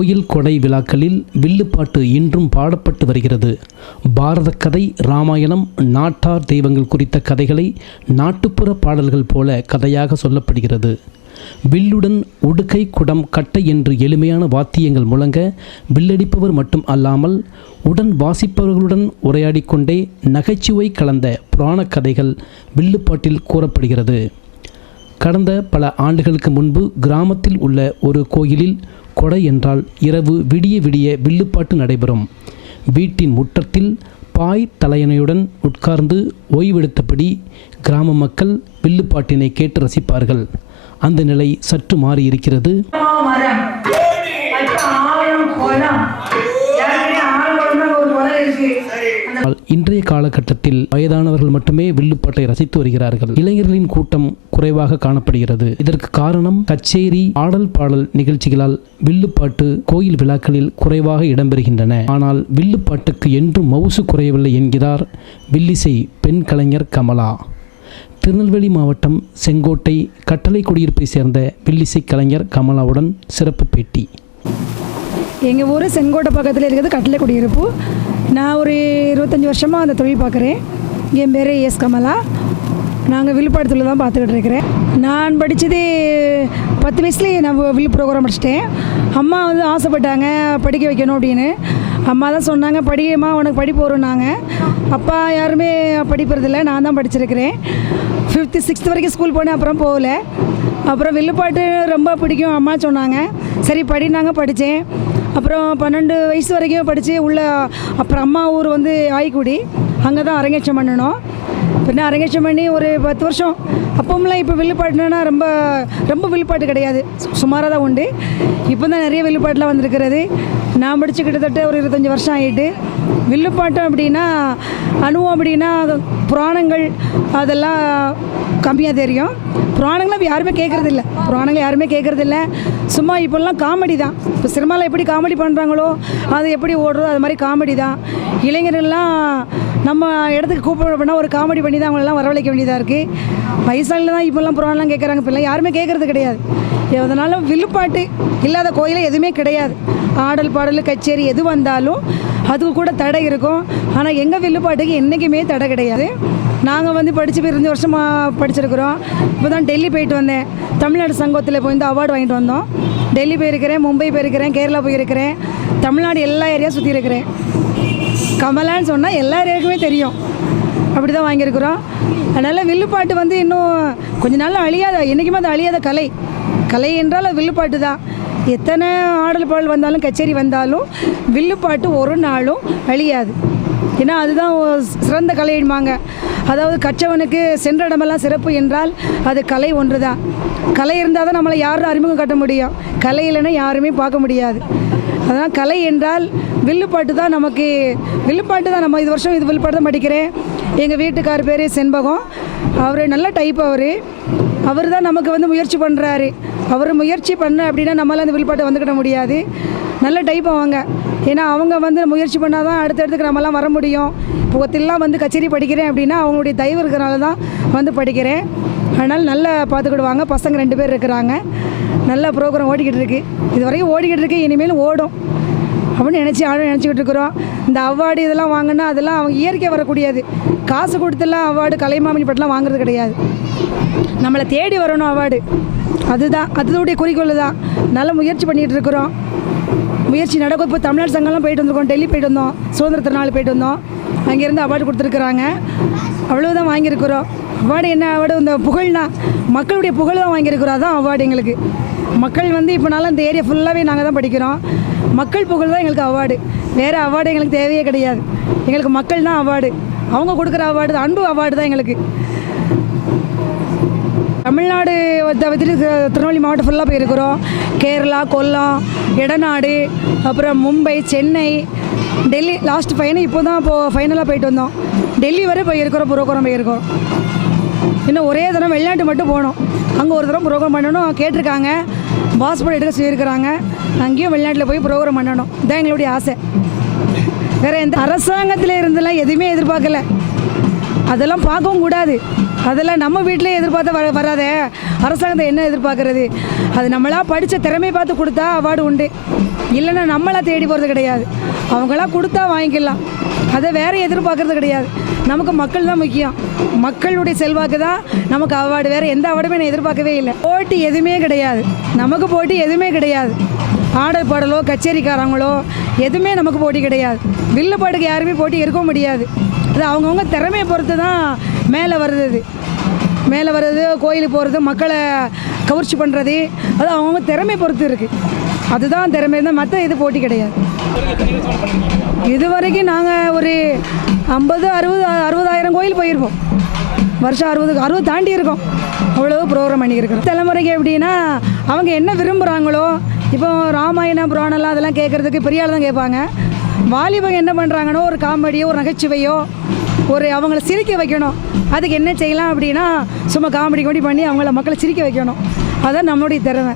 கோயில் கொடை விழாக்களில் வில்லுப்பாட்டு இன்றும் பாடப்பட்டு வருகிறது. பாரத கதை ராமாயணம் நாட்டார் தெய்வங்கள் குறித்த கதைகளை நாட்டுப்புற பாடல்கள் போல கதையாக சொல்லப்படுகிறது. வில்லுடன் உடுக்கை குடம் கட்டை என்று எளிமையான வாத்தியங்கள் முழங்க வில்லடிப்பவர் மட்டும் அல்லாமல் உடன் வாசிப்பவர்களுடன் உரையாடிக்கொண்டே நகைச்சுவை கலந்த புராணக் கதைகள் வில்லுப்பாட்டில் கூறப்படுகிறது. கடந்த பல ஆண்டுகளுக்கு முன்பு கிராமத்தில் உள்ள ஒரு கோயிலில் கொடை என்றால் இரவு விடிய விடிய வில்லுப்பாட்டு நடைபெறும். வீட்டின் முற்றத்தில் பாய் தலையணையுடன் உட்கார்ந்து ஓய்வெடுத்தபடி கிராம மக்கள் வில்லுப்பாட்டினை கேட்டு ரசிப்பார்கள். அந்த நிலை சற்று மாறி இருக்கிறது ஆனால் இன்றைய காலகட்டத்தில் வயதானவர்கள் மட்டுமே வில்லுப்பாட்டை ரசித்து வருகிறார்கள். இளைஞர்களின் கூட்டம் குறைவாக காணப்படுகிறது. இதற்கு காரணம் கச்சேரி ஆடல் பாடல் நிகழ்ச்சிகளால் வில்லுப்பாட்டு கோயில் விழாக்களில் குறைவாக இடம்பெறுகின்றன. ஆனால் வில்லுப்பாட்டுக்கு என்றும் மவுசு குறையவில்லை என்கிறார் வில்லிசை பெண் கலைஞர் கமலா. திருநெல்வேலி மாவட்டம் செங்கோட்டை கட்டளை குடியிருப்பை சேர்ந்த வில்லிசை கலைஞர் கமலாவுடன் சிறப்பு பேட்டி. எங்கள் ஊர் செங்கோட்டை பக்கத்தில் இருக்கிறது கட்டளை குடியிருப்பு. நான் ஒரு இருபத்தஞ்சி வருஷமாக அந்த தொழில் பார்க்குறேன். என் பேர் எஸ். கமலா. நாங்கள் விழுப்புரத்தில் தான் பார்த்துக்கிட்டு இருக்கிறேன். நான் படித்தது பத்து வயசுலேயே நான் விழுப்புரம் ப்ரோக்ராம் படிச்சிட்டேன். அம்மா வந்து ஆசைப்பட்டாங்க படிக்க வைக்கணும் அப்படின்னு. அம்மா தான் சொன்னாங்க படிக்கமா உனக்கு படிப்பு வரும்னாங்க அப்பா யாருமே படிப்பறதில்ல நான் தான் படிச்சிருக்கிறேன். ஃபிஃப்த்து சிக்ஸ்த் வரைக்கும் ஸ்கூல் போனேன் அப்புறம் போகல. அப்புறம் வில்லுப்பாட்டு ரொம்ப பிடிக்கும் அம்மா சொன்னாங்க. சரி படினாங்க படித்தேன் அப்புறம் பன்னெண்டு வயசு வரைக்கும் படித்து உள்ள அப்புறம் அம்மா ஊர் வந்து ஆய்க்குடி அங்கே தான் அரங்கேற்றம் பண்ணணும் பின்ன அரங்கேற்றம் பண்ணி ஒரு பத்து வருஷம். அப்போம்லாம் இப்போ வில்லுப்பாட்டுனா ரொம்ப ரொம்ப வில்லுப்பாட்டு கிடையாது. சு- சுமாராக தான் உண்டு. இப்போ தான் நிறைய வில்லுப்பாட்டுலாம் வந்திருக்கிறது. நான் படித்து கிட்டத்தட்ட ஒரு இருபத்தஞ்சி வருஷம் ஆகிட்டு வில்லுப்பாட்டம் அப்படின்னா அனுபவம் அப்படின்னா புராணங்கள் அதெல்லாம் கம்மியாக தெரியும். புராணங்களை இப்ப யாருமே கேட்குறதில்ல புராணங்கள் யாருமே கேட்குறதில்ல சும்மா இப்போல்லாம் காமெடி தான். இப்போ சினிமாவில் எப்படி காமெடி பண்ணுறாங்களோ அது எப்படி ஓடுறதோ அது மாதிரி காமெடி தான். இளைஞர்கள்லாம் நம்ம இடத்துக்கு கூப்பிட ஒரு காமெடி பண்ணி தான் அவங்களெல்லாம் வரவழைக்க வேண்டியதாக இருக்குது வயசாளில் தான் இப்போல்லாம் புராணம்லாம் கேட்குறாங்க இப்போல்லாம் யாருமே கேட்குறது கிடையாது. எதனாலும் வில்லுப்பாட்டு இல்லாத கோயிலே எதுவுமே கிடையாது. ஆடல் பாடல் கச்சேரி எது வந்தாலும் அதுக்கு கூட தடை இருக்கும். ஆனால் எங்கள் வில்லுப்பாட்டுக்கு என்றைக்குமே தடை கிடையாது. நாங்கள் வந்து படித்து இருபது வருஷமாக படிச்சிருக்கிறோம். இப்போ தான் டெல்லி போயிட்டு வந்தேன். தமிழ்நாடு சங்கத்தில் போய் வந்து அவார்டு வாங்கிட்டு வந்தோம். டெல்லி போயிருக்கிறேன் மும்பை போயிருக்கிறேன் கேரளா போயிருக்கிறேன். தமிழ்நாடு எல்லா ஏரியா சுற்றி இருக்கிறேன். கமலான்னு சொன்னால் எல்லா ஏரியாவுக்குமே தெரியும். அப்படி தான் வாங்கியிருக்கிறோம். அதனால் வில்லுப்பாட்டு வந்து இன்னும் கொஞ்ச நாள் அழியாத என்றைக்குமே அது அழியாத கலை. கலை என்றால் அது வில்லுப்பாட்டு தான். எத்தனை ஆடல் பாடல் வந்தாலும் கச்சேரி வந்தாலும் வில்லுப்பாட்டு ஒரு நாளும் அழியாது. ஏன்னா அதுதான் சிறந்த கலையிடுமாங்க அதாவது கற்றவனுக்கு சென்ற இடமெல்லாம் சிறப்பு என்றால் அது கலை ஒன்று தான் கலை இருந்தால் தான் நம்மளை யாரும் அறிமுகம் கட்ட முடியும். கலை இல்லைன்னா யாருமே பார்க்க முடியாது. அதனால் கலை என்றால் வில்லுப்பாட்டு தான் நமக்கு வில்லுப்பாட்டு தான். நம்ம இது வருஷம் இது வில்லுப்பாட்டு தான் படிக்கிறேன். எங்கள் வீட்டுக்கார் பேர் செண்பகம். அவர் நல்ல டைப் அவர். அவர் தான் நமக்கு வந்து முயற்சி பண்ணுறாரு அவர் முயற்சி பண்ண அப்படின்னா நம்மளால் அந்த வில்லுப்பாட்டை வந்துக்கிட முடியாது. நல்ல டைப் அவங்க. ஏன்னா அவங்க வந்து முயற்சி பண்ணால் தான் அடுத்தடுத்துக்கு நம்மலாம் வர முடியும். இப்போ ஒருத்தெல்லாம் வந்து கச்சேரி படிக்கிறேன் அப்படின்னா அவங்களுடைய தயவு இருக்கிறனால தான் வந்து படிக்கிறேன். அதனால் நல்லா பார்த்துக்கிடுவாங்க. பசங்க ரெண்டு பேர் இருக்கிறாங்க. நல்ல ப்ரோக்ராம் ஓடிக்கிட்டு இருக்குது இது வரைக்கும் ஓடிக்கிட்டு இருக்கு இனிமேலும் ஓடும். அப்படின்னு நினச்சி ஆளும் நினச்சிக்கிட்டு இருக்கிறோம். இந்த அவார்டு இதெல்லாம் வாங்கினா அதெல்லாம் அவங்க இயற்கையாக வரக்கூடியது. காசு கொடுத்துலாம் அவார்டு கலைமாமணி பட்டெலாம் வாங்குறது கிடையாது. நம்மளை தேடி வரணும் அவார்டு. அதுதான் அதனுடைய குறிக்கோள் தான் நல்ல முயற்சி பண்ணிகிட்டு இருக்கிறோம் முயற்சி நடக்கும் இப்போ தமிழ்நாடு சங்கம்லாம் போயிட்டு வந்திருக்கோம். டெல்லி போயிட்டு வந்தோம். சுதந்திர திருநாள் போயிட்டு வந்தோம். அங்கேருந்து அவார்டு கொடுத்துருக்குறாங்க. அவ்வளோதான் வாங்கியிருக்கிறோம். அவார்டு என்ன அவார்டு? இந்த புகழ்னா மக்களுடைய புகழ் தான் வாங்கியிருக்கிறோம். அதான் அவார்டு எங்களுக்கு. மக்கள் வந்து இப்போ இந்த ஏரியா ஃபுல்லாகவே நாங்கள் தான் படிக்கிறோம். மக்கள் புகழ் தான் எங்களுக்கு அவார்டு. வேறு அவார்டு எங்களுக்கு தேவையே கிடையாது. எங்களுக்கு மக்கள் தான் அவார்டு. அவங்க கொடுக்குற அவார்டு அன்பு அவார்டு தான் எங்களுக்கு. தமிழ்நாடு தவிர்த்து திருநெல்வேலி மாவட்டம் ஃபுல்லாக போயிருக்கிறோம். கேரளா கொல்லம் எடநாடு அப்புறம் மும்பை சென்னை டெல்லி லாஸ்ட் ஃபைனல் இப்போ தான் இப்போது ஃபைனலாக போயிட்டு வந்தோம். டெல்லி வரை போயிருக்கிறோம் புரோகிராம் போயிருக்கிறோம். இன்னும் ஒரே தடவை வெளிநாட்டு மட்டும் போகணும் அங்கே ஒரு தடவை ப்ரோக்ராம் பண்ணணும் கேட்டிருக்காங்க. பாஸ்போர்ட் எடுக்க சொல்லியிருக்கிறாங்க. அங்கேயும் வெளிநாட்டில் போய் ப்ரோக்ராம் பண்ணணும். இதான் எங்களுடைய ஆசை. வேறு எந்த அரசாங்கத்தில் இருந்தெல்லாம் எதுவுமே எதிர்பார்க்கல. அதெல்லாம் பார்க்கவும் கூடாது. அதெல்லாம் நம்ம வீட்டிலே எதிர்பார்த்து வர வராதே. அரசாங்கத்தை என்ன எதிர்பார்க்கறது? அது நம்மளா படித்த திறமை பார்த்து கொடுத்தா அவார்டு உண்டு. இல்லைன்னா நம்மளாக தேடி போகிறது கிடையாது. அவங்களாம் கொடுத்தா வாங்கிக்கலாம். அதை வேற எதிர்பார்க்கறது கிடையாது. நமக்கு மக்கள் தான் முக்கியம். மக்களுடைய செல்வாக்கு தான் நமக்கு அவார்டு. வேறு எந்த அவார்டுமே நான் எதிர்பார்க்கவே இல்லை. போட்டி எதுவுமே கிடையாது. நமக்கு போட்டி எதுவுமே கிடையாது. ஆடல் பாடலோ கச்சேரிக்காரங்களோ எதுவுமே நமக்கு போட்டி கிடையாது. வில்லு பாட்டுக்கு யாருமே போட்டி இருக்க முடியாது. அது அவங்கவுங்க திறமையை பொறுத்து தான் மேலே வருது அது மேலே வர்றது கோயிலுக்கு போகிறது மக்களை கவர்ச்சி பண்ணுறது அது அவங்கவுங்க திறமை பொறுத்து இருக்குது அதுதான் திறமை. தான் மற்ற இது போட்டி கிடையாது. இது வரைக்கும் நாங்கள் ஒரு ஐம்பது அறுபது அறுபதாயிரம் கோயில் போயிருப்போம். வருஷம் அறுபது அறுபது தாண்டி இருக்கோம். அவ்வளோ ப்ரோக்ராம் பண்ணியிருக்கிறோம். தலைமுறைக்கு எப்படின்னா அவங்க என்ன விரும்புகிறாங்களோ இப்போ ராமாயணம் புராணம்லாம் அதெல்லாம் கேட்குறதுக்கு பெரிய ஆள் தான் கேட்பாங்க. வாலிபங்க என்ன பண்ணுறாங்கன்னோ ஒரு காமெடியோ ஒரு நகைச்சுவையோ ஒரு அவங்கள சிரிக்க வைக்கணும். அதுக்கு என்ன செய்யலாம் அப்படின்னா சும்மா காமெடி காமெடி பண்ணி அவங்கள மக்களை சிரிக்க வைக்கணும். அதான் நம்மளுடைய திறமை.